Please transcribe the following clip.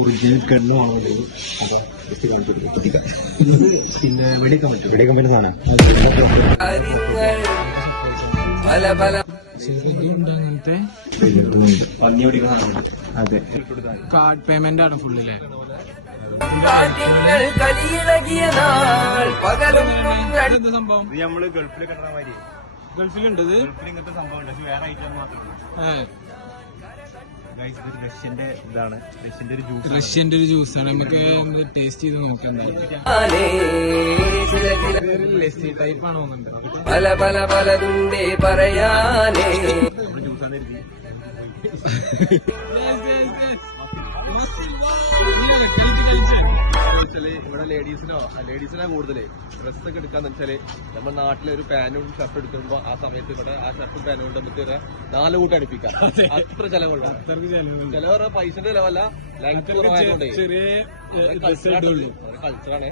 Original ഗണ്ണാണുള്ളത്. അപ്പൊ പിന്നെ വെടിക്കാൻ പറ്റും. വെടിക്കാൻ പറ്റുന്ന സാധനം അങ്ങനത്തെ പന്നി ഓടിക്കുന്ന സാധനം. അതെ, കാർഡ് പേയ്മെന്റ് ആണ് ഫുള്ളിലെ. സംഭവം നമ്മള് ഗൾഫിൽ കണ്ട മാതിരി ഗൾഫിലുണ്ട് ഗൾഫിൽ ഇങ്ങനത്തെ സംഭവം ഉണ്ട്. വേറെ ഐറ്റം മാത്രമേ. റഷ്യന്റെ ഇതാണ്, റഷ്യന്റെ ഒരു ജ്യൂസ്. റഷ്യന്റെ ഒരു ജ്യൂസാണ്. നമുക്ക് ടേസ്റ്റ് ചെയ്ത് നോക്കാം. ലസ്സി ടൈപ്പ് ആണ് തോന്നുന്നുണ്ട്. പല പല പലതുണ്ടേ പറയാനേ. ഇവിടെ ലേഡീസിനാ കൂടുതല് ഡ്രസ്സൊക്കെ എടുക്കാന്ന് വെച്ചാല് നമ്മുടെ നാട്ടിലെ ഒരു പാനും ഷർട്ട് എടുക്കുമ്പോ ആ സമയത്ത് ഇവിടെ ആ ഷർട്ടും പാനും കൊണ്ട് നമുക്ക് 4 കൂട്ടം അടുപ്പിക്കാം. അത്ര ചെലവുള്ള ചെലവ് പൈസന്റെ ചെലവല്ല, ലൈഫ് കുറവായതുകൊണ്ടേ ചെറിയ ഒരു കൾച്ചറാണ്.